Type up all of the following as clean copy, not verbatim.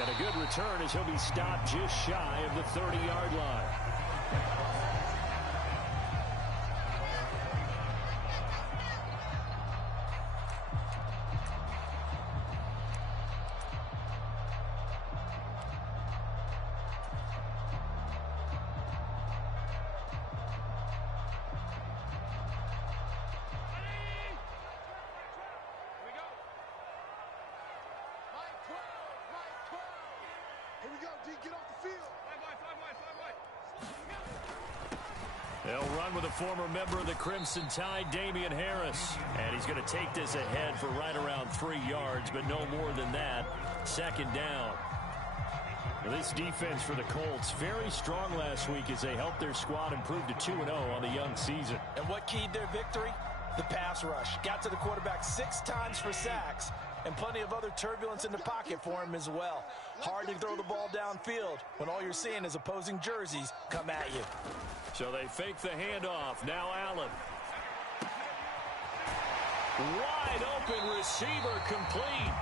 And a good return as he'll be stopped just shy of the 30-yard line. They'll run with a former member of the Crimson Tide, Damian Harris. And he's going to take this ahead for right around 3 yards, but no more than that. Second down. Well, this defense for the Colts, very strong last week as they helped their squad improve to 2-0 on the young season. And what keyed their victory? The pass rush. Got to the quarterback 6 times for sacks, and plenty of other turbulence in the pocket for him as well. Hard to throw the ball downfield when all you're seeing is opposing jerseys come at you. So they fake the handoff. Now Allen. Wide open receiver complete.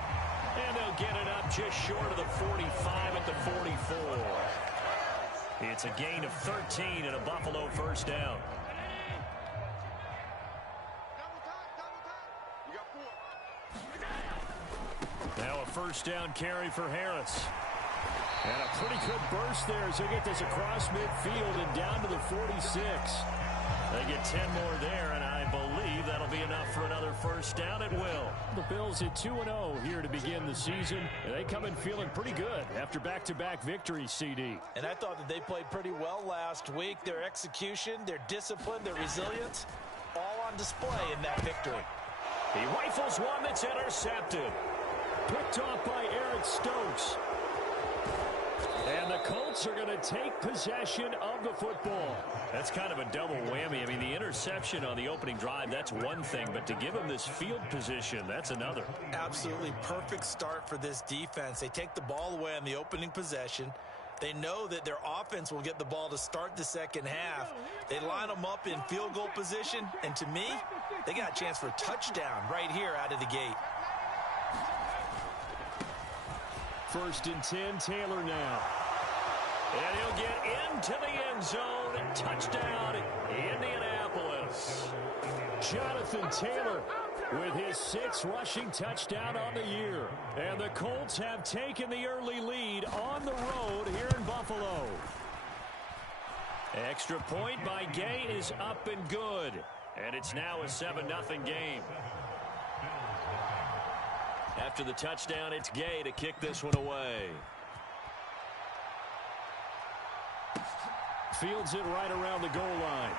And they'll get it up just short of the 45 at the 44. It's a gain of 13 and a Buffalo first down. Now a first down carry for Harris. And a pretty good burst there as they get this across midfield and down to the 46. They get 10 more there, and I believe that'll be enough for another first down. It will. The Bills at 2-0 here to begin the season. And they come in feeling pretty good after back-to-back victories, CD. And I thought that they played pretty well last week. Their execution, their discipline, their resilience, all on display in that victory. He rifles one that's intercepted. Picked off by Eric Stokes. And the Colts are going to take possession of the football. That's kind of a double whammy. I mean, the interception on the opening drive, that's one thing. But to give them this field position, that's another. Absolutely perfect start for this defense. They take the ball away on the opening possession. They know that their offense will get the ball to start the second half. They line them up in field goal position. And to me, they got a chance for a touchdown right here out of the gate. 1st and 10, Taylor now. And he'll get into the end zone. Touchdown, Indianapolis. Jonathan Taylor with his 6th rushing touchdown on the year. And the Colts have taken the early lead on the road here in Buffalo. Extra point by Gay is up and good. And it's now a 7-0 game. After the touchdown, it's Gay to kick this one away. Fields it right around the goal line.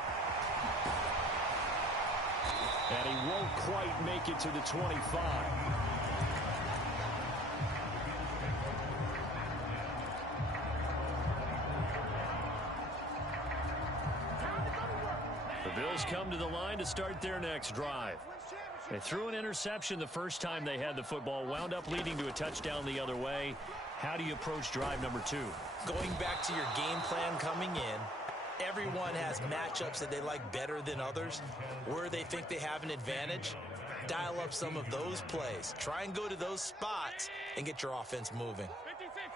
And he won't quite make it to the 25. The Bills come to the line to start their next drive. They threw an interception the first time they had the football, wound up leading to a touchdown the other way. How do you approach drive number 2? Going back to your game plan coming in, everyone has matchups that they like better than others. Where they think they have an advantage, dial up some of those plays. Try and go to those spots and get your offense moving.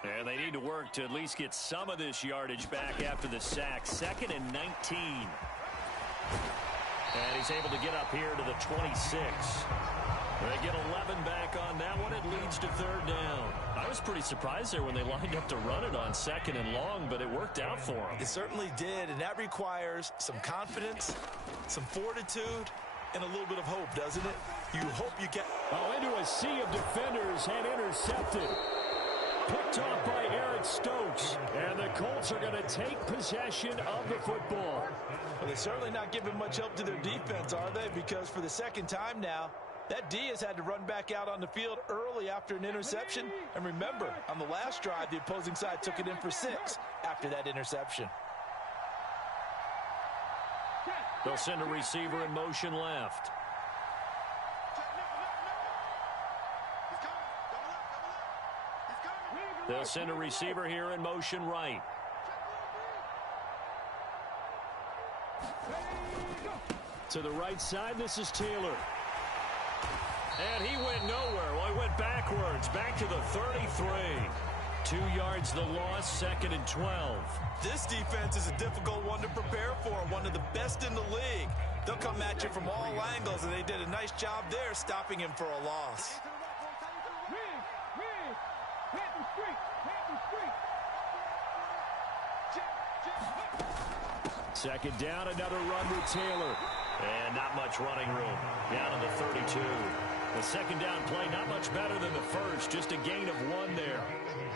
And they need to work to at least get some of this yardage back after the sack. 2nd and 19. And he's able to get up here to the 26. They get 11 back on that one. It leads to 3rd down. I was pretty surprised there when they lined up to run it on 2nd and long, but it worked out for them. It certainly did, and that requires some confidence, some fortitude, and a little bit of hope, doesn't it? You hope you get... Oh, into a sea of defenders and intercepted. Picked off by Eric Stokes. And the Colts are going to take possession of the football. Well, they're certainly not giving much help to their defense, are they? Because for the second time now, that D has had to run back out on the field early after an interception. And remember, on the last drive, the opposing side took it in for 6 after that interception. They'll send a receiver in motion left. They'll send a receiver here in motion right. To the right side, this is Taylor. And he went nowhere. Well, he went backwards, back to the 33. 2 yards the loss, 2nd and 12. This defense is a difficult one to prepare for, one of the best in the league. They'll come at you from all angles, and they did a nice job there stopping him for a loss. Second down, another run with Taylor. And not much running room. Down to the 32. The second down play, not much better than the first. Just a gain of 1 there.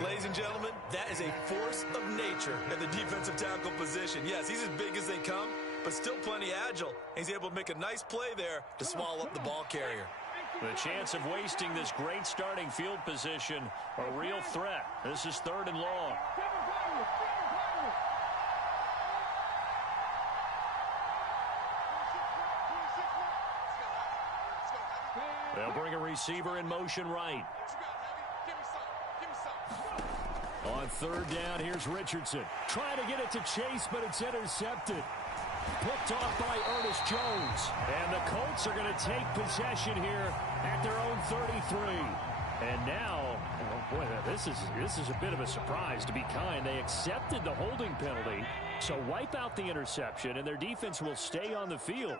Ladies and gentlemen, that is a force of nature at the defensive tackle position. Yes, he's as big as they come, but still plenty agile. He's able to make a nice play there to swallow up the ball carrier. The chance of wasting this great starting field position, a real threat. This is 3rd and long. They'll bring a receiver in motion right. On 3rd down, here's Richardson. Trying to get it to Chase, but it's intercepted. Picked off by Ernest Jones. And the Colts are going to take possession here at their own 33. And now, oh boy, this is a bit of a surprise, to be kind. They accepted the holding penalty, so wipe out the interception, and their defense will stay on the field.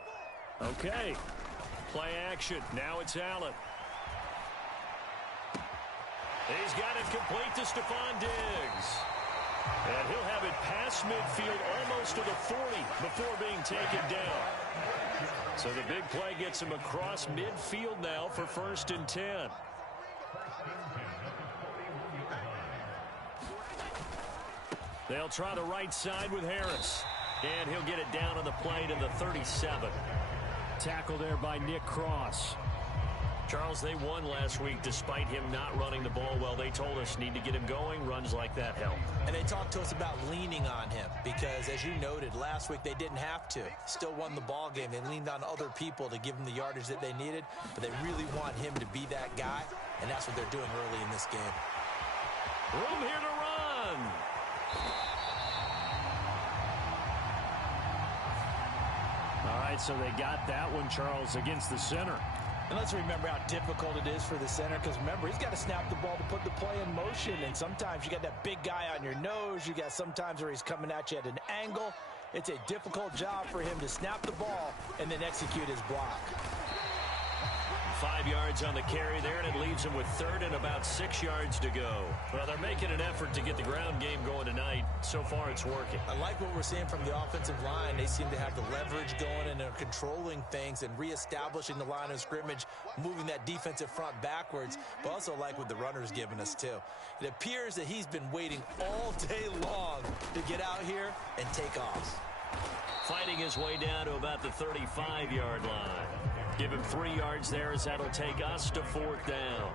Okay. Play action. Now it's Allen. He's got it complete to Stephon Diggs. And he'll have it past midfield almost to the 40 before being taken down. So the big play gets him across midfield now for 1st and 10. They'll try the right side with Harris. And he'll get it down on the play to the 37. Tackle there by Nick Cross. Charles, they won last week despite him not running the ball well. They told us need to get him going. Runs like that help. And they talked to us about leaning on him because, as you noted, last week they didn't have to. Still won the ball game. They leaned on other people to give them the yardage that they needed, but they really want him to be that guy, and that's what they're doing early in this game. Room here to run. All right, so they got that one, Charles, against the center. And let's remember how difficult it is for the center, because remember, he's got to snap the ball to put the play in motion, and sometimes you got that big guy on your nose. You got sometimes where he's coming at you at an angle. It's a difficult job for him to snap the ball and then execute his block. 5 yards on the carry there, and it leaves him with 3rd and about 6 yards to go. Well, they're making an effort to get the ground game going tonight. So far, it's working. I like what we're seeing from the offensive line. They seem to have the leverage going, and they're controlling things and reestablishing the line of scrimmage, moving that defensive front backwards, but also like what the runner's giving us, too. It appears that he's been waiting all day long to get out here and take off. Fighting his way down to about the 35-yard line. Give him 3 yards there as that'll take us to 4th down.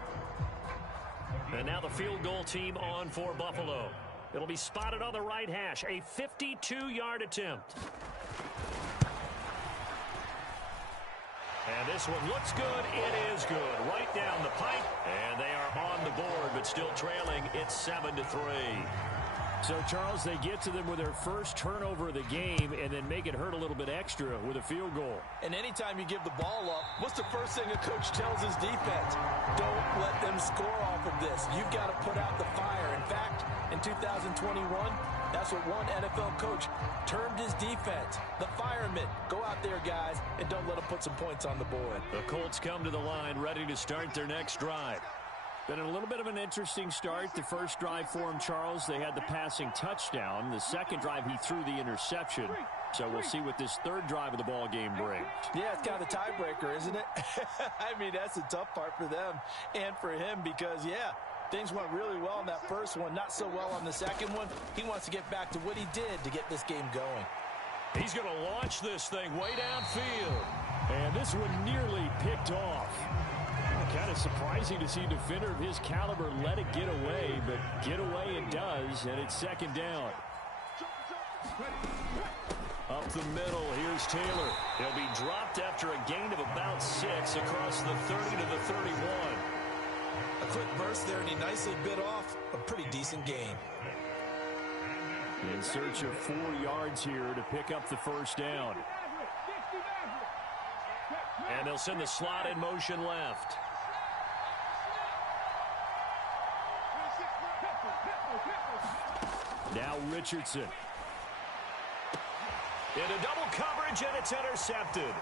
And now the field goal team on for Buffalo. It'll be spotted on the right hash. A 52-yard attempt. And this one looks good. It is good. Right down the pipe. And they are on the board, but still trailing. It's 7-3. So, Charles, they get to them with their first turnover of the game and then make it hurt a little bit extra with a field goal. And anytime you give the ball up, what's the first thing a coach tells his defense? Don't let them score off of this. You've got to put out the fire. In fact, in 2021, that's what one NFL coach termed his defense. The firemen. Go out there, guys, and don't let them put some points on the board. The Colts come to the line ready to start their next drive. Been a little bit of an interesting start. The first drive for him, Charles, they had the passing touchdown. The second drive, he threw the interception. So we'll see what this third drive of the ball game brings. Yeah, it's kind of a tiebreaker, isn't it? I mean, that's the tough part for them and for him because, yeah, things went really well in that first one, not so well on the second one. He wants to get back to what he did to get this game going. He's going to launch this thing way downfield. And this one nearly picked off. Kind of surprising to see a defender of his caliber let it get away, but get away it does, and it's second down. Up the middle, here's Taylor. He'll be dropped after a gain of about 6 across the 30 to the 31. A quick burst there, and he nicely bit off a pretty decent gain. In search of 4 yards here to pick up the first down. And they'll send the slot in motion left. Now Richardson. Into double coverage, and it's intercepted.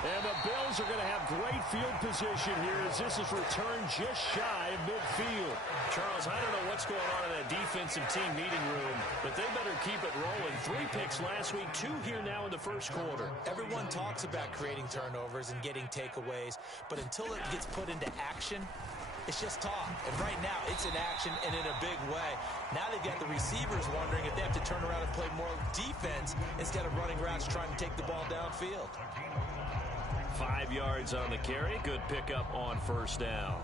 And the Bills are going to have great field position here as this is returned just shy of midfield. Charles, I don't know what's going on in that defensive team meeting room, but they better keep it rolling. 3 picks last week, 2 here now in the first quarter. Everyone talks about creating turnovers and getting takeaways, but until it gets put into action, it's just talk. And right now, it's in action and in a big way. Now they've got the receivers wondering if they have to turn around and play more defense instead of running routes trying to take the ball downfield. 5 yards on the carry. Good pickup on first down.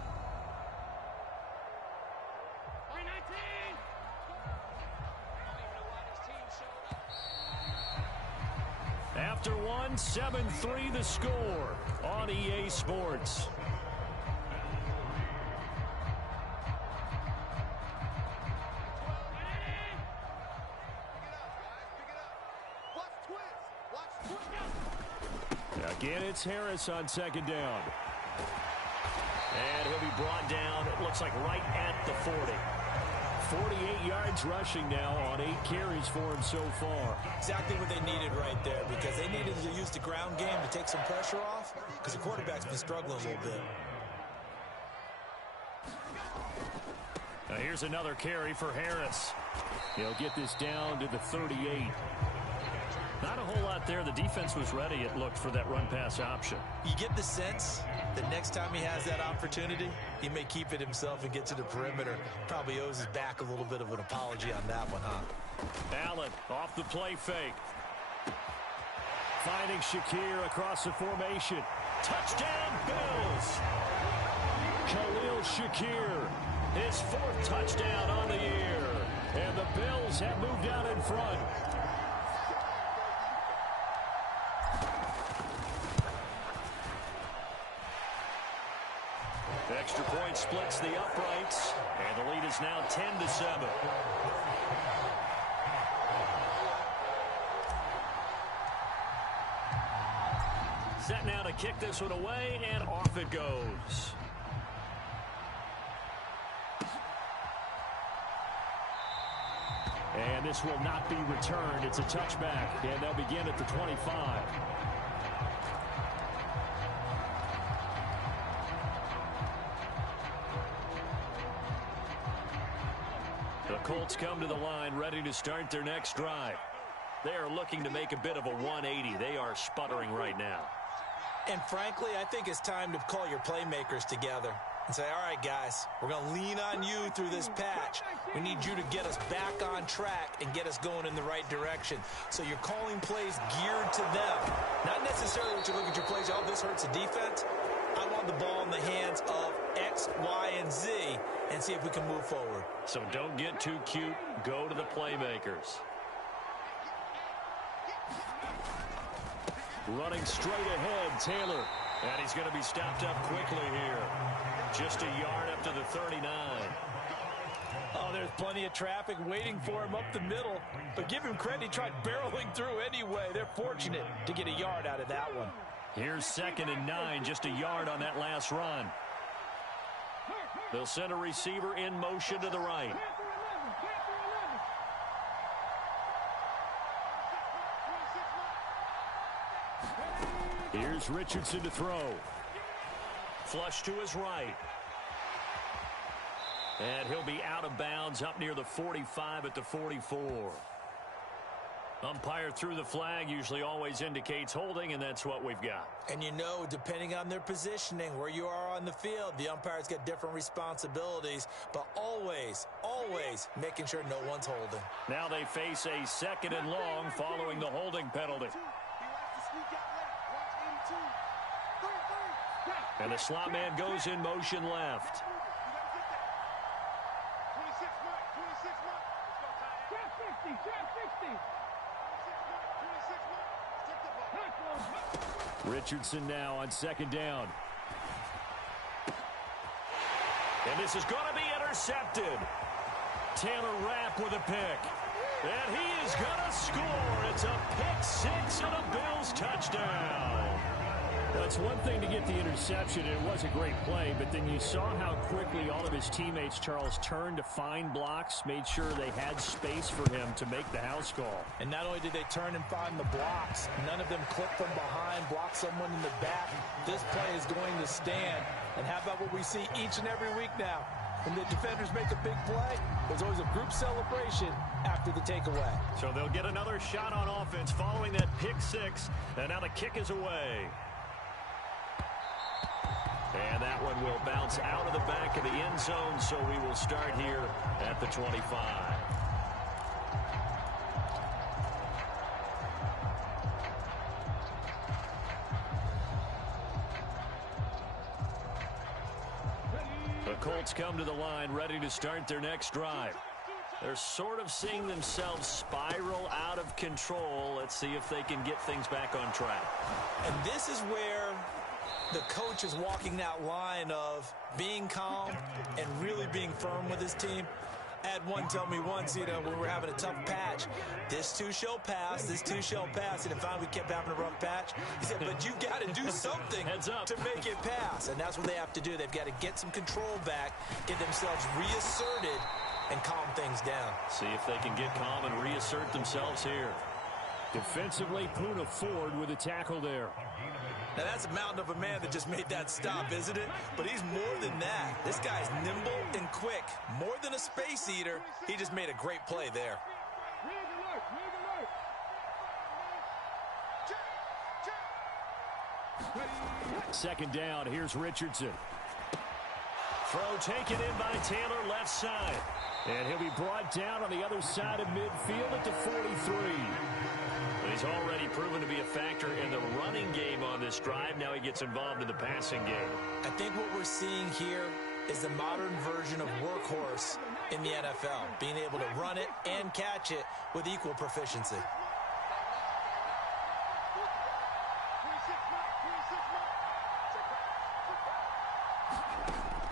After one, 7-3 the score on EA Sports. Again, it's Harris on second down. And he'll be brought down, it looks like right at the 40. 48 yards rushing now on 8 carries for him so far. Exactly what they needed right there, because they needed to use the ground game to take some pressure off, because the quarterback's been struggling a little bit. Now here's another carry for Harris. He'll get this down to the 38. Not a whole lot there. The defense was ready, it looked, for that run-pass option. You get the sense that next time he has that opportunity, he may keep it himself and get to the perimeter. Probably owes his back a little bit of an apology on that one, huh? Allen off the play fake. Finding Shakir across the formation. Touchdown, Bills! Khalil Shakir. His 4th touchdown on the year. And the Bills have moved out in front. Extra point splits the uprights, and the lead is now 10-7. Set now to kick this one away, and off it goes. And this will not be returned. It's a touchback, and they'll begin at the 25. The Colts come to the line ready to start their next drive. They are looking to make a bit of a 180. They are sputtering right now. And frankly, I think it's time to call your playmakers together and say, all right, guys, we're going to lean on you through this patch. We need you to get us back on track and get us going in the right direction. So you're calling plays geared to them. Not necessarily what you look at your plays, oh, this hurts the defense. I want the ball in the hands of X, Y, and Z and see if we can move forward. So don't get too cute. Go to the playmakers. Running straight ahead, Taylor. And he's going to be stopped up quickly here. Just a yard up to the 39. Oh, there's plenty of traffic waiting for him up the middle. But give him credit, he tried barreling through anyway. They're fortunate to get a yard out of that one. Here's 2nd and 9, just a yard on that last run. They'll send a receiver in motion to the right. Here's Richardson to throw. Flush to his right. And he'll be out of bounds up near the 45 at the 44. Umpire threw the flag, usually always indicates holding, and that's what we've got. And you know, depending on their positioning, where you are on the field, the umpire's got different responsibilities, but always, always making sure no one's holding. Now they face a 2nd and long following the holding penalty. And the slot man goes in motion left. Richardson now on 2nd down. And this is going to be intercepted. Taylor Rapp with a pick. And he is going to score. It's a pick 6 and a Bills touchdown. Well, it's one thing to get the interception, and it was a great play, but then you saw how quickly all of his teammates, Charles, turned to find blocks, made sure they had space for him to make the house call. And not only did they turn and find the blocks, none of them clipped from behind, blocked someone in the back. This play is going to stand. And how about what we see each and every week now? When the defenders make a big play, there's always a group celebration after the takeaway. So they'll get another shot on offense following that pick six. And now the kick is away. And that one will bounce out of the back of the end zone, so we will start here at the 25. The Colts come to the line, ready to start their next drive. They're sort of seeing themselves spiral out of control. Let's see if they can get things back on track. And this is where the coach is walking that line of being calm and really being firm with his team. I had one tell me once, when we were having a tough patch, this too shall pass, this too shall pass. And if finally we kept having a rough patch, he said, but you've got to do something to make it pass. And that's what they have to do. They've got to get some control back, get themselves reasserted, and calm things down. See if they can get calm and reassert themselves here. Defensively, Poona Ford with a tackle there. Now, that's a mountain of a man that just made that stop, isn't it? But he's more than that. This guy's nimble and quick. More than a space eater, he just made a great play there. Second down, here's Richardson. Throw taken in by Taylor, left side. And he'll be brought down on the other side of midfield at the 43. He's already proven to be a factor in the running game on this drive. Now he gets involved in the passing game. I think what we're seeing here is the modern version of workhorse in the NFL, being able to run it and catch it with equal proficiency.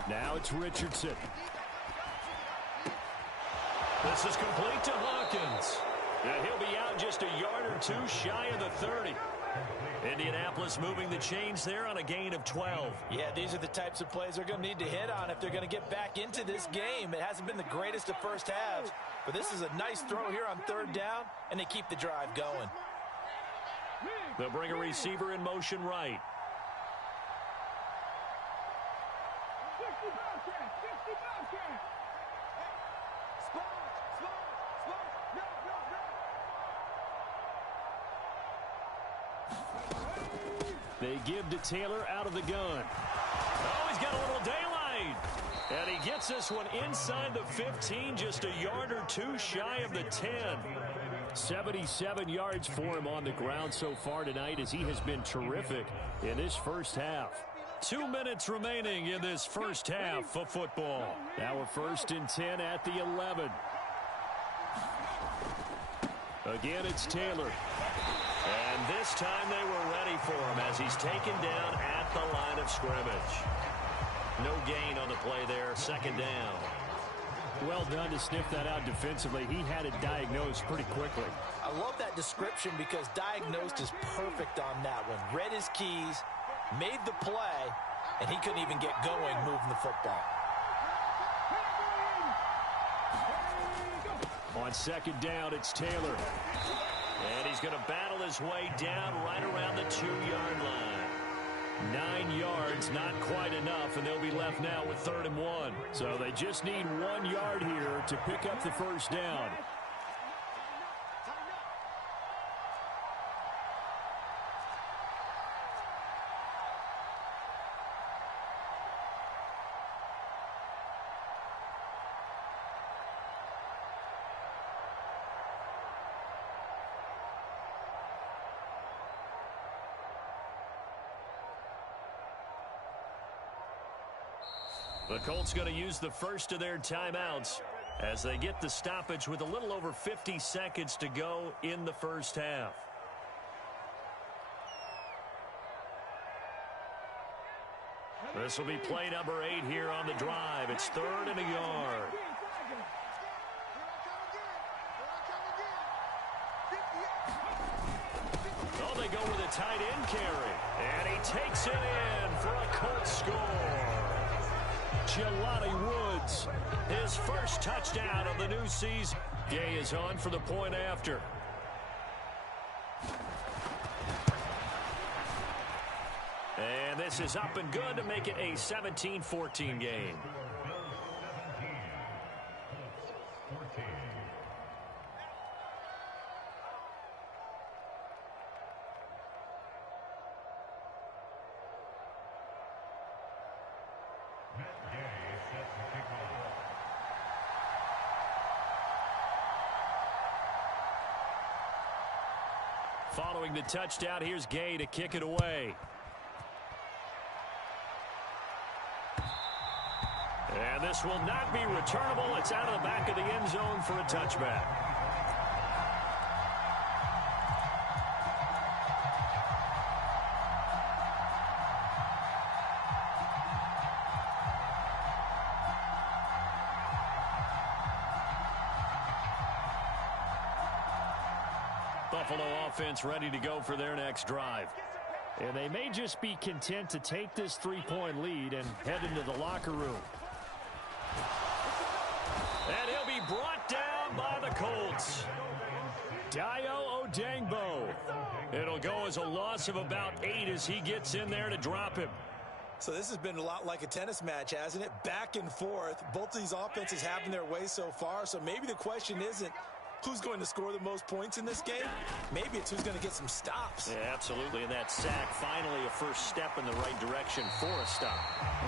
Now it's Richardson. This is complete to Hawkins. And he'll be out just a yard or two shy of the 30. Indianapolis moving the chains there on a gain of 12. Yeah, these are the types of plays they're going to need to hit on if they're going to get back into this game. It hasn't been the greatest of first halves, but this is a nice throw here on third down, and they keep the drive going. They'll bring a receiver in motion right. They give to Taylor out of the gun. Oh, he's got a little daylight. And he gets this one inside the 15, just a yard or two shy of the 10. 77 yards for him on the ground so far tonight, as he has been terrific in this first half. 2 minutes remaining in this first half of football. Now a 1st and 10 at the 11. Again, it's Taylor. And this time they were ready for him as he's taken down at the line of scrimmage. No gain on the play there, 2nd down. Well done to sniff that out defensively. He had it diagnosed pretty quickly. I love that description because diagnosed is perfect on that one. Read his keys, made the play, and he couldn't even get going moving the football. On 2nd down, it's Taylor. And he's going to battle his way down right around the 2-yard line. 9 yards, not quite enough, and they'll be left now with 3rd and 1. So they just need 1 yard here to pick up the first down. The Colts going to use the first of their timeouts as they get the stoppage with a little over 50 seconds to go in the first half. This will be play number 8 here on the drive. It's 3rd and a yard. Oh, they go with a tight end carry. And he takes it in for a Colts score. Jelani Woods, his first touchdown of the new season. Gay is on for the point after. And this is up and good to make it a 17-14 game. Following the touchdown, here's Gay to kick it away. And this will not be returnable. It's out of the back of the end zone for a touchback. Buffalo offense ready to go for their next drive. And they may just be content to take this 3-point lead and head into the locker room. And he'll be brought down by the Colts. Dayo Odeyingbo. It'll go as a loss of about 8 as he gets in there to drop him. So this has been a lot like a tennis match, hasn't it? Back and forth. Both of these offenses having their way so far. So maybe the question isn't who's going to score the most points in this game. Maybe it's who's going to get some stops. Yeah, absolutely. And that sack, finally a first step in the right direction for a stop.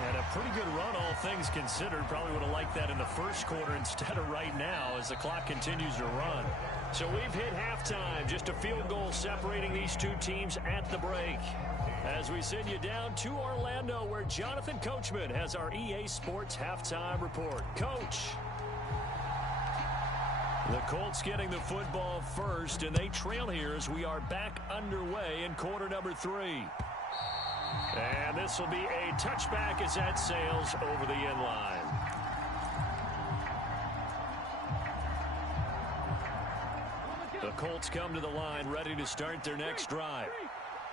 And a pretty good run, all things considered. Probably would have liked that in the first quarter instead of right now as the clock continues to run. So we've hit halftime. Just a field goal separating these two teams at the break. As we send you down to Orlando, where Jonathan Coachman has our EA Sports halftime report. Coach. The Colts getting the football first, and they trail here as we are back underway in quarter number 3. And this will be a touchback as that sails over the end line. The Colts come to the line ready to start their next drive.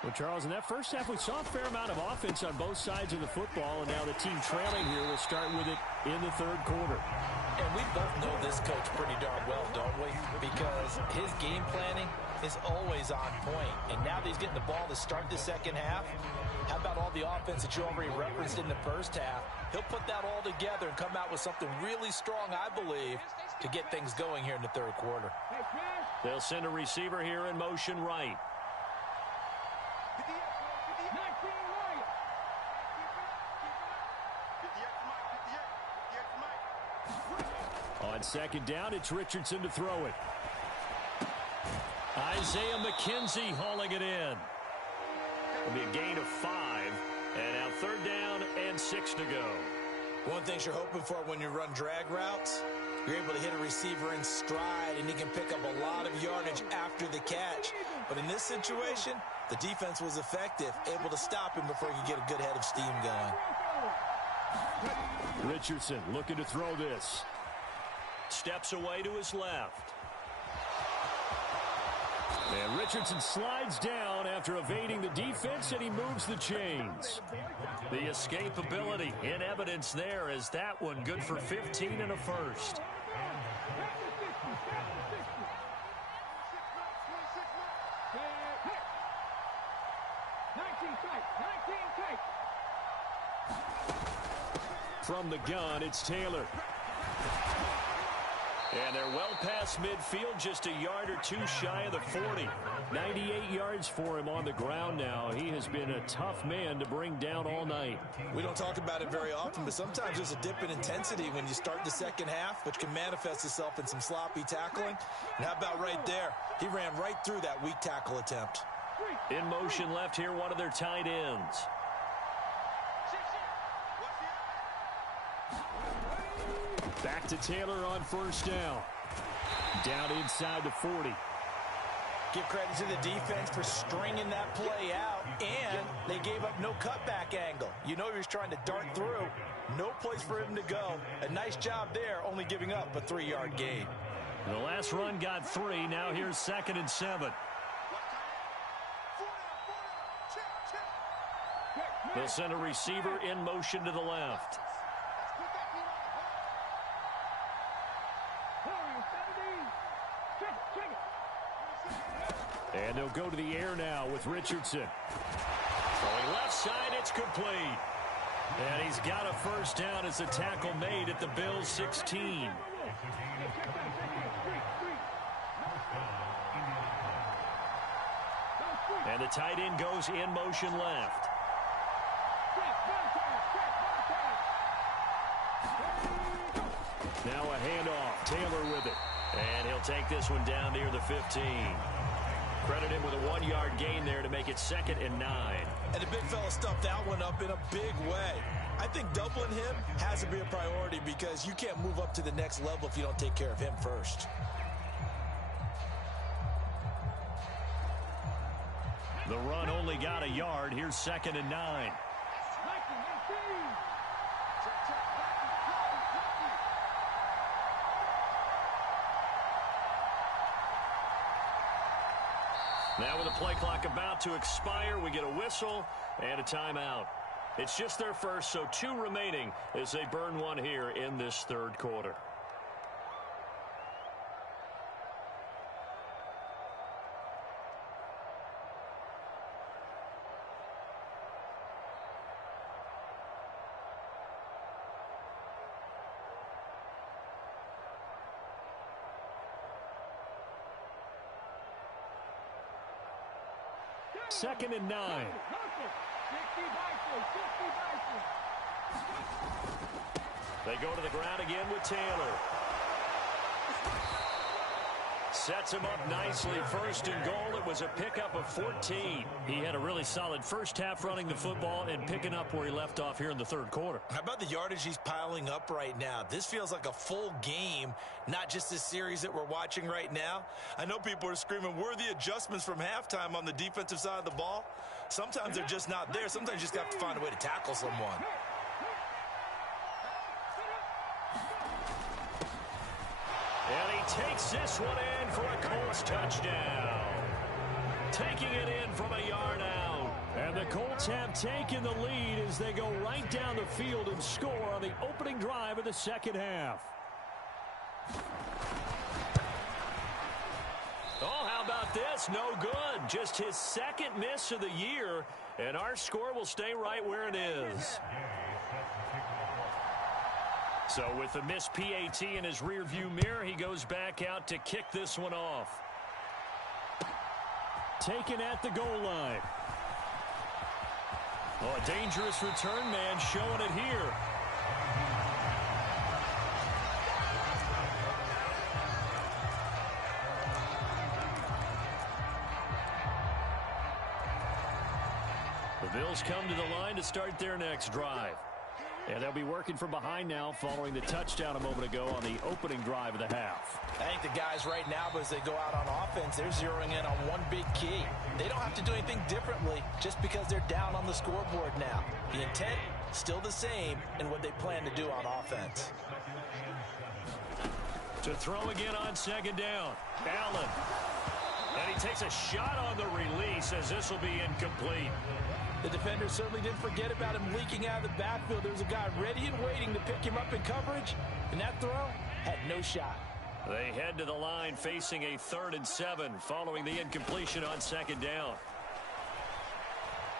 Well, Charles, in that first half, we saw a fair amount of offense on both sides of the football, and now the team trailing here will start with it in the third quarter. And we both know this coach pretty darn well, don't we? Because his game planning is always on point. And now that he's getting the ball to start the second half, how about all the offense that you already referenced in the first half? He'll put that all together and come out with something really strong, I believe, to get things going here in the third quarter. They'll send a receiver here in motion right. On second down, it's Richardson to throw it. Isaiah McKenzie hauling it in. It'll be a gain of 5. And now third down and 6 to go. One thing you're hoping for when you run drag routes, you're able to hit a receiver in stride, and he can pick up a lot of yardage after the catch. But in this situation, the defense was effective, able to stop him before he could get a good head of steam going. Richardson looking to throw this. Steps away to his left. And Richardson slides down after evading the defense, and he moves the chains. The escapability in evidence there as that one good for 15 and a first. From the gun, it's Taylor. And they're well past midfield, just a yard or two shy of the 40. 98 yards for him on the ground now. He has been a tough man to bring down all night. We don't talk about it very often, but sometimes there's a dip in intensity when you start the second half, which can manifest itself in some sloppy tackling. And how about right there? He ran right through that weak tackle attempt. In motion left here, one of their tight ends. Back to Taylor on first down. Down inside the 40. Give credit to the defense for stringing that play out, and they gave up no cutback angle. You know he was trying to dart through. No place for him to go. A nice job there, only giving up a 3-yard gain. The last run got 3. Now here's 2nd and 7. They'll send a receiver in motion to the left. And they'll go to the air now with Richardson. Going left side, it's complete. And he's got a first down as the tackle made at the Bills' 16. And the tight end goes in motion left. Now a handoff. Taylor with it. And he'll take this one down near the 15. Credit him with a 1-yard gain there to make it 2nd and 9. And the big fella stuffed that one up in a big way. I think doubling him has to be a priority because you can't move up to the next level if you don't take care of him first. The run only got a yard. Here's 2nd and 9. Now with the play clock about to expire, we get a whistle and a timeout. It's just their first, so 2 remaining as they burn one here in this 3rd quarter. Second and 9. They go to the ground again with Taylor. Sets him up nicely. 1st and goal. It was a pickup of 14. He had a really solid first half running the football and picking up where he left off here in the 3rd quarter. How about the yardage he's piling up right now? This feels like a full game, not just this series that we're watching right now. I know people are screaming, where are the adjustments from halftime on the defensive side of the ball? Sometimes they're just not there. Sometimes you just have to find a way to tackle someone. And he takes this one in for a Colts touchdown. Taking it in from a yard out. And the Colts have taken the lead as they go right down the field and score on the opening drive of the 2nd half. Oh, how about this? No good. Just his 2nd miss of the year. And our score will stay right where it is. So with the missed PAT in his rearview mirror, he goes back out to kick this one off. Taken at the goal line. Oh, a dangerous return man showing it here. The Bills come to the line to start their next drive. And they'll be working from behind now following the touchdown a moment ago on the opening drive of the half. I think the guys right now, as they go out on offense, they're zeroing in on one big key. They don't have to do anything differently just because they're down on the scoreboard now. The intent, still the same in what they plan to do on offense. To throw again on 2nd down. Allen. And he takes a shot on the release as this will be incomplete. The defender certainly didn't forget about him leaking out of the backfield. There was a guy ready and waiting to pick him up in coverage, and that throw had no shot. They head to the line facing a 3rd and 7 following the incompletion on 2nd down.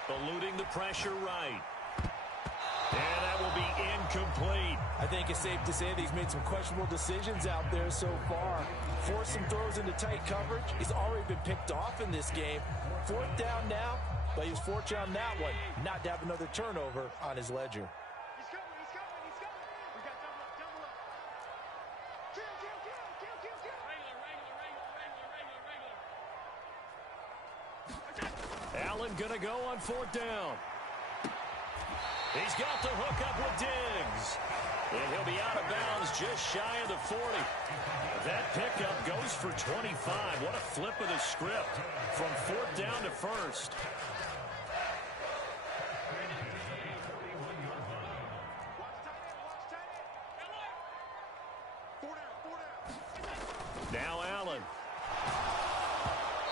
Eluding the pressure right. And that will be incomplete. I think it's safe to say that he's made some questionable decisions out there so far. Forced some throws into tight coverage. He's already been picked off in this game. 4th down now. But he was fortunate on that one, not to have another turnover on his ledger. He's coming. We got double up. Regular. Allen gonna go on 4th down. He's got the hook up with Diggs. And he'll be out of bounds just shy of the 40. That pickup goes for 25. What a flip of the script from 4th down to 1st. Now Allen.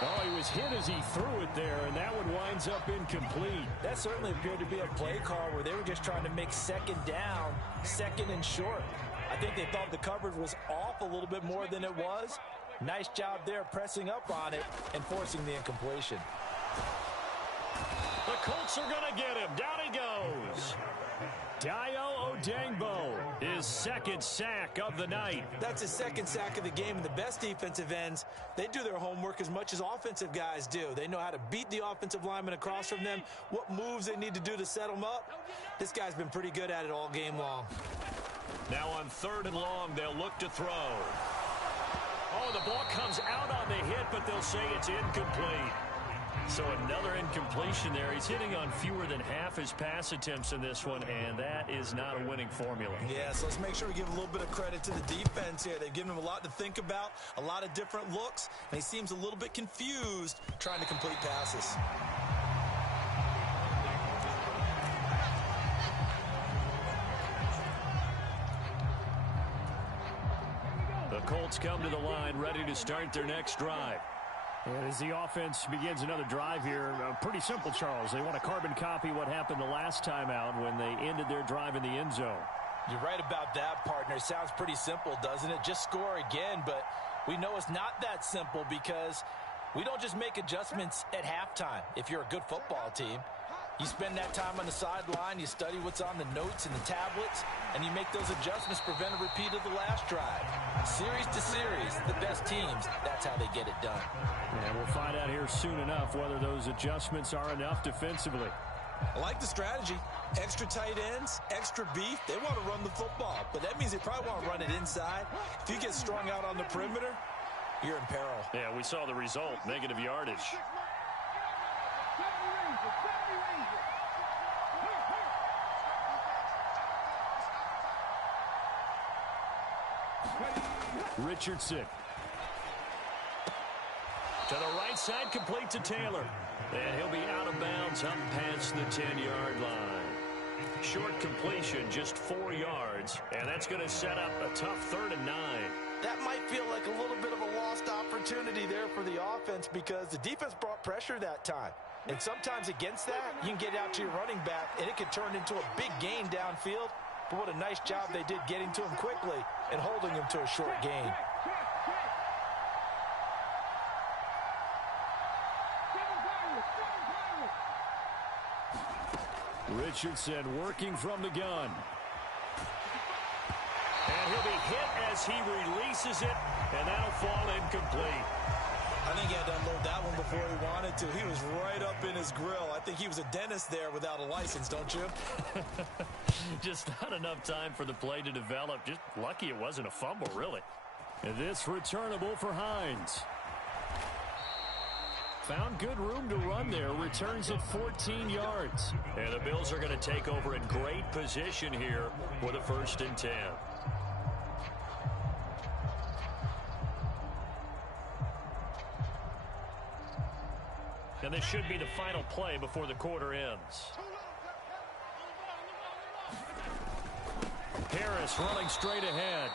Oh, he was hit as he threw it there, and that one winds up incomplete. That certainly appeared to be a play call where they were just trying to make second down, second and short. I think they thought the coverage was off a little bit more than it was. Nice job there pressing up on it and forcing the incompletion. The Colts are going to get him. Down he goes. Dayo Odeyingbo, his second sack of the night. That's his second sack of the game, and the best defensive ends, they do their homework as much as offensive guys do. They know how to beat the offensive lineman across from them, what moves they need to do to set them up. This guy's been pretty good at it all game long. Now on 3rd and long, they'll look to throw. Oh, the ball comes out on the hit, but they'll say it's incomplete. So another incompletion there. He's hitting on fewer than half his pass attempts in this one, and that is not a winning formula. Yeah, so let's make sure we give a little bit of credit to the defense here. They've given him a lot to think about, a lot of different looks, and he seems a little bit confused trying to complete passes. The Colts come to the line, ready to start their next drive. And as the offense begins another drive here, pretty simple, Charles. They want to carbon copy what happened the last time out when they ended their drive in the end zone. You're right about that, partner. Sounds pretty simple, doesn't it? Just score again, but we know it's not that simple because we don't just make adjustments at halftime if you're a good football team. You spend that time on the sideline, you study what's on the notes and the tablets, and you make those adjustments to prevent a repeat of the last drive. Series to series, the best teams, that's how they get it done. And we'll find out here soon enough whether those adjustments are enough defensively. I like the strategy. Extra tight ends, extra beef. They want to run the football, but that means they probably want to run it inside. If you get strung out on the perimeter, you're in peril. Yeah, we saw the result, negative yardage. Richardson. To the right side, complete to Taylor. And he'll be out of bounds up past the 10-yard line. Short completion, just 4 yards. And that's going to set up a tough 3rd and 9. That might feel like a little bit of a lost opportunity there for the offense because the defense brought pressure that time. And sometimes against that, you can get out to your running back, and it could turn into a big gain downfield. But what a nice job they did getting to him quickly and holding him to a short gain. Richardson working from the gun. And he'll be hit as he releases it, and that'll fall incomplete. I think he had to unload that one before he wanted to. He was right up in his grill. I think he was a dentist there without a license, don't you? Just not enough time for the play to develop. Just lucky it wasn't a fumble, really. And this returnable for Hines. Found good room to run there. Returns at 14 yards. And the Bills are going to take over in great position here with a 1st and 10. And this should be the final play before the quarter ends. Harris running straight ahead.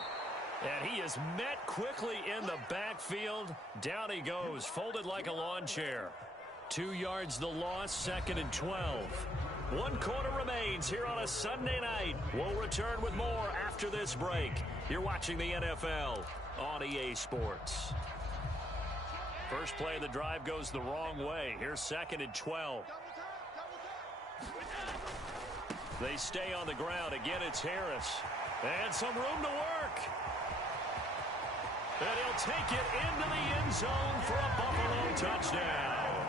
And he is met quickly in the backfield. Down he goes, folded like a lawn chair. 2 yards the loss, 2nd and 12. 1 quarter remains here on a Sunday night. We'll return with more after this break. You're watching the NFL on EA Sports. First play of the drive goes the wrong way. Here's 2nd and 12. They stay on the ground. Again, it's Harris. And some room to work. And he'll take it into the end zone for a Buffalo touchdown.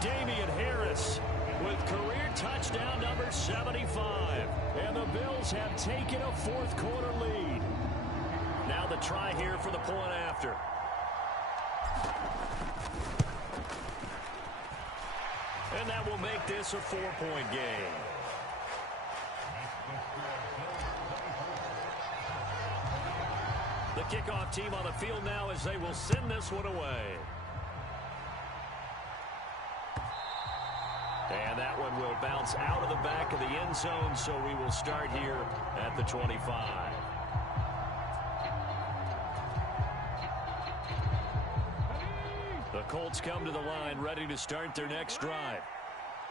Damian Harris with career touchdown number 75. And the Bills have taken a 4th quarter lead. Now the try here for the point after. And that will make this a 4-point game. The kickoff team on the field now as they will send this one away. And that one will bounce out of the back of the end zone, so we will start here at the 25. The Colts come to the line, ready to start their next drive.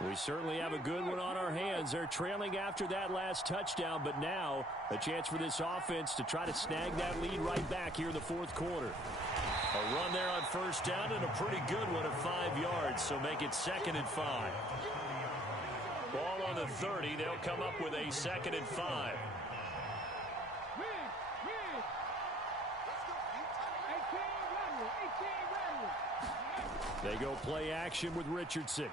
We certainly have a good one on our hands. They're trailing after that last touchdown, but now a chance for this offense to try to snag that lead right back here in the fourth quarter. A run there on first down and a pretty good one of 5 yards, so make it 2nd and 5. Ball on the 30. They'll come up with a 2nd and 5. They go play action with Richardson.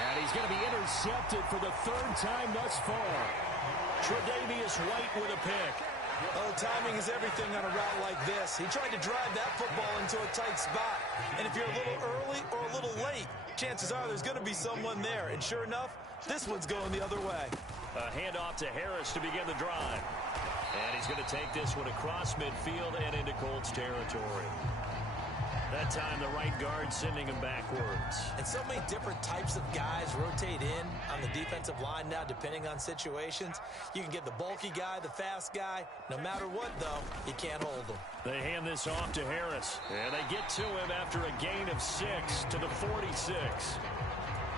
And he's going to be intercepted for the 3rd time thus far. Tre'Davious White with a pick. Oh, timing is everything on a route like this. He tried to drive that football into a tight spot. And if you're a little early or a little late, chances are there's going to be someone there. And sure enough, this one's going the other way. A handoff to Harris to begin the drive. And he's going to take this one across midfield and into Colts territory. That time, the right guard sending him backwards. And so many different types of guys rotate in on the defensive line now, depending on situations. You can get the bulky guy, the fast guy. No matter what, though, you can't hold them. They hand this off to Harris. And they get to him after a gain of 6 to the 46.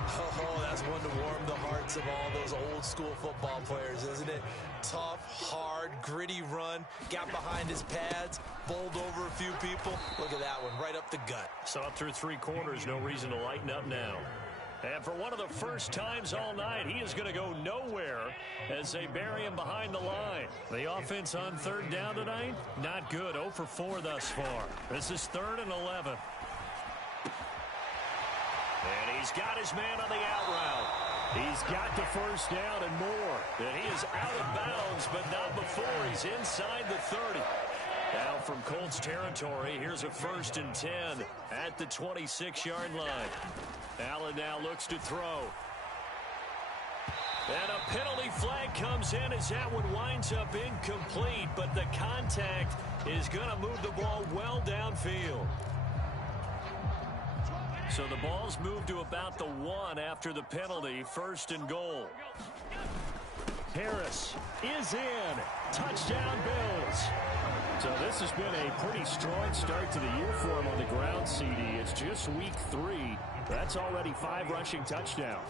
Oh, that's one to warm the hearts of all those old-school football players, isn't it? Tough, hard, gritty run. Got behind his pads, bowled over a few people. Look at that one, right up the gut. So up through 3 quarters, no reason to lighten up now. And for one of the first times all night, he is going to go nowhere as they bury him behind the line. The offense on 3rd down tonight, not good. 0 for 4 thus far. This is 3rd and 11. And he's got his man on the out route. He's got the first down and more. And he is out of bounds, but not before he's inside the 30. Now from Colts territory, here's a 1st and 10 at the 26-yard line. Allen now looks to throw. And a penalty flag comes in as that one winds up incomplete, but the contact is going to move the ball well downfield. So the ball's moved to about the 1 after the penalty. 1st and goal. Harris is in. Touchdown, Bills. So this has been a pretty strong start to the year for him on the ground, CD. It's just week 3. That's already 5 rushing touchdowns.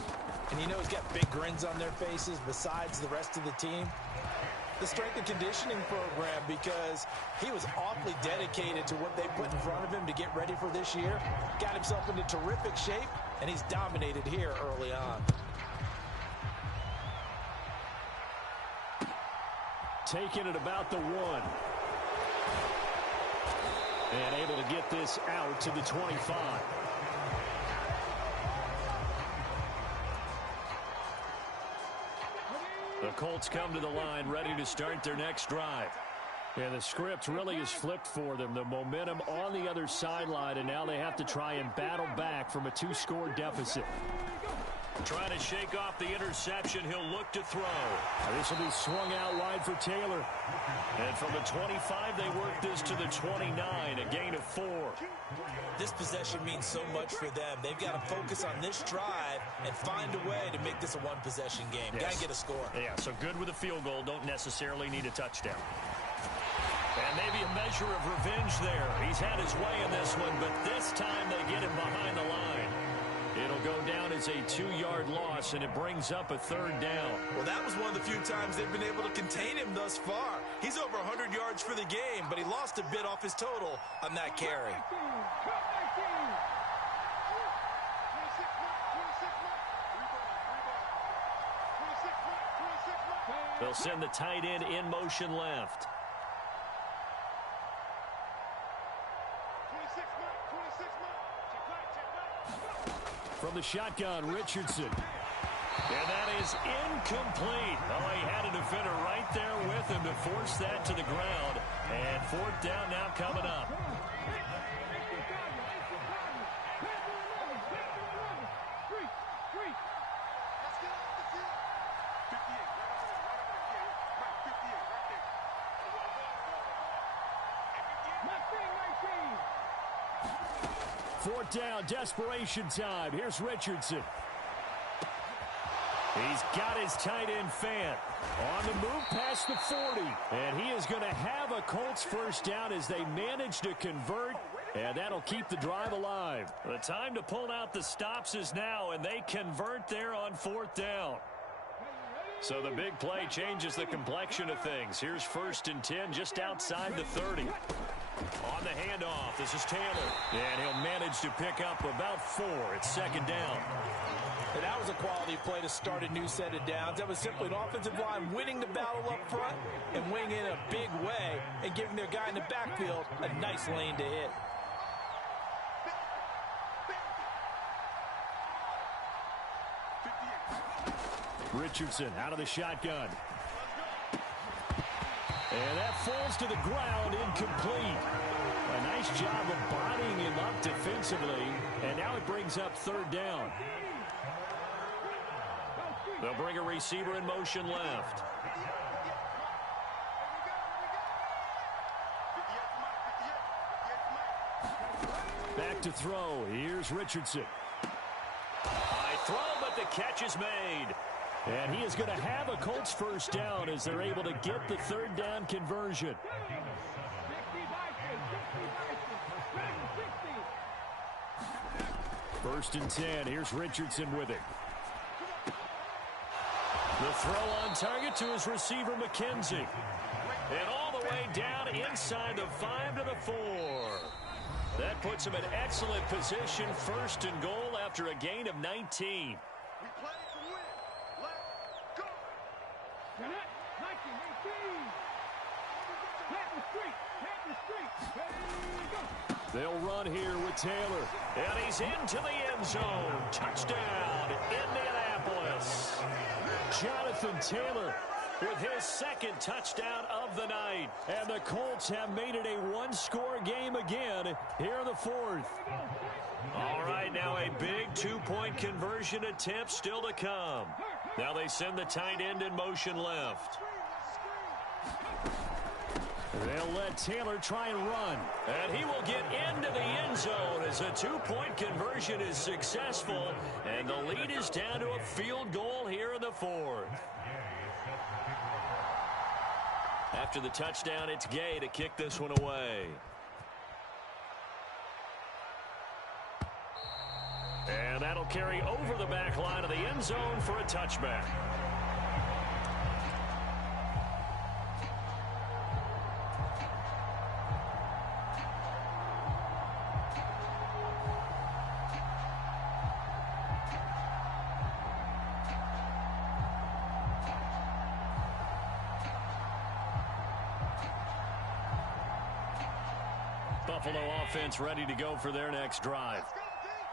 And you know he's got big grins on their faces besides the rest of the team. The strength and conditioning program, because he was awfully dedicated to what they put in front of him to get ready for this year. Got himself into terrific shape, and he's dominated here early on. Taking it about the 1. And able to get this out to the 25. The Colts come to the line, ready to start their next drive. And the script really is flipped for them. The momentum on the other sideline, and now they have to try and battle back from a 2-score deficit. Trying to shake off the interception. He'll look to throw. This will be swung out wide for Taylor. And from the 25, they work this to the 29, a gain of 4. This possession means so much for them. They've got to focus on this drive and find a way to make this a one-possession game. Yes. Got to get a score. Yeah, so good with a field goal. Don't necessarily need a touchdown. And maybe a measure of revenge there. He's had his way in this one, but this time they get him behind the line. It'll go down as a 2-yard loss, and it brings up a 3rd down. Well, that was one of the few times they've been able to contain him thus far. He's over 100 yards for the game, but he lost a bit off his total on that carry. They'll send the tight end in motion left. From the shotgun, Richardson. And that is incomplete. Oh, he had a defender right there with him to force that to the ground. And 4th down now coming up. Fourth down, desperation time. Here's Richardson. He's got his tight end fan on the move past the 40. And he is going to have a Colts first down as they manage to convert. And that'll keep the drive alive. The time to pull out the stops is now, and they convert there on 4th down. So the big play changes the complexion of things. Here's 1st and 10 just outside the 30. On the handoff, this is Taylor. And he'll manage to pick up about 4. It's 2nd down. And that was a quality play to start a new set of downs. That was simply an offensive line winning the battle up front and winning in a big way and giving their guy in the backfield a nice lane to hit. Richardson out of the shotgun. And that falls to the ground, incomplete. A nice job of bodying him up defensively. And now it brings up 3rd down. They'll bring a receiver in motion left. Back to throw. Here's Richardson. High throw, but the catch is made. And he is going to have a Colts first down as they're able to get the 3rd down conversion. 1st and 10. Here's Richardson with it. The throw on target to his receiver, McKenzie. And all the way down inside the 5 to the 4. That puts him in excellent position. 1st and goal after a gain of 19. They'll run here with Taylor. And he's into the end zone. Touchdown, Indianapolis. Jonathan Taylor with his 2nd touchdown of the night. And the Colts have made it a one-score game again here in the 4th. All right, now a big 2-point conversion attempt still to come. Now they send the tight end in motion left. They'll let Taylor try and run. And he will get into the end zone as a 2-point conversion is successful. And the lead is down to a field goal here in the 4th. After the touchdown, it's Gay to kick this one away. And that'll carry over the back line of the end zone for a touchback. Buffalo offense ready to go for their next drive.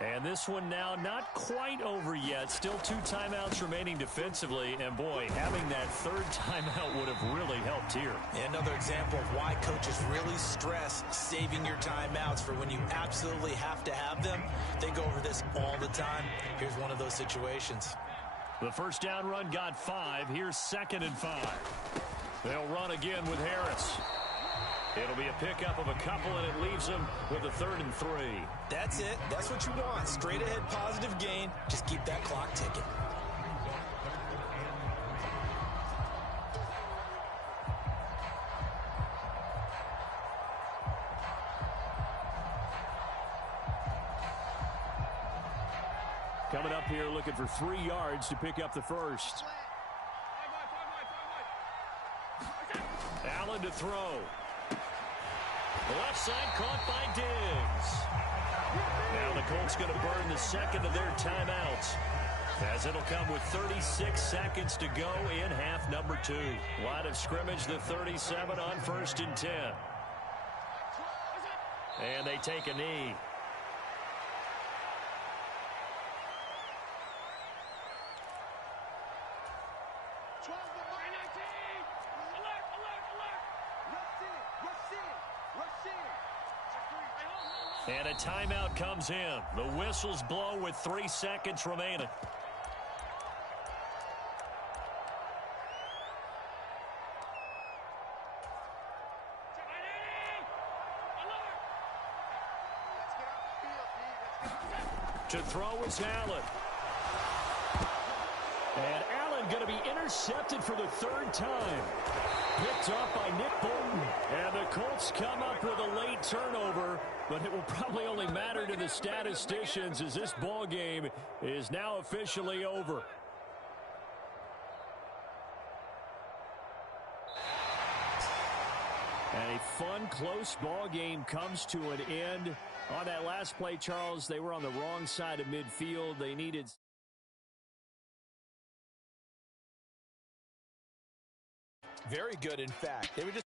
And this one now not quite over yet. Still 2 timeouts remaining defensively. And, boy, having that 3rd timeout would have really helped here. Another example of why coaches really stress saving your timeouts for when you absolutely have to have them. They go over this all the time. Here's one of those situations. The first down run got 5. Here's 2nd and 5. They'll run again with Harris. It'll be a pickup of a couple, and it leaves them with a 3rd and 3. That's it. That's what you want. Straight ahead positive gain. Just keep that clock ticking. Coming up here looking for 3 yards to pick up the first. Allen to throw. The left side caught by Diggs. Now the Colts going to burn the 2nd of their timeouts, as it'll come with 36 seconds to go in half number 2. Line of scrimmage, the 37 on 1st and 10. And they take a knee. And a timeout comes in. The whistles blow with 3 seconds remaining. To throw is Allen. And one going to be intercepted for the third time. Picked up by Nick Bolton. And the Colts come up with a late turnover, but it will probably only matter to the statisticians as this ball game is now officially over. And a fun, close ball game comes to an end. On that last play, Charles, they were on the wrong side of midfield. They needed... Very good, in fact. They were just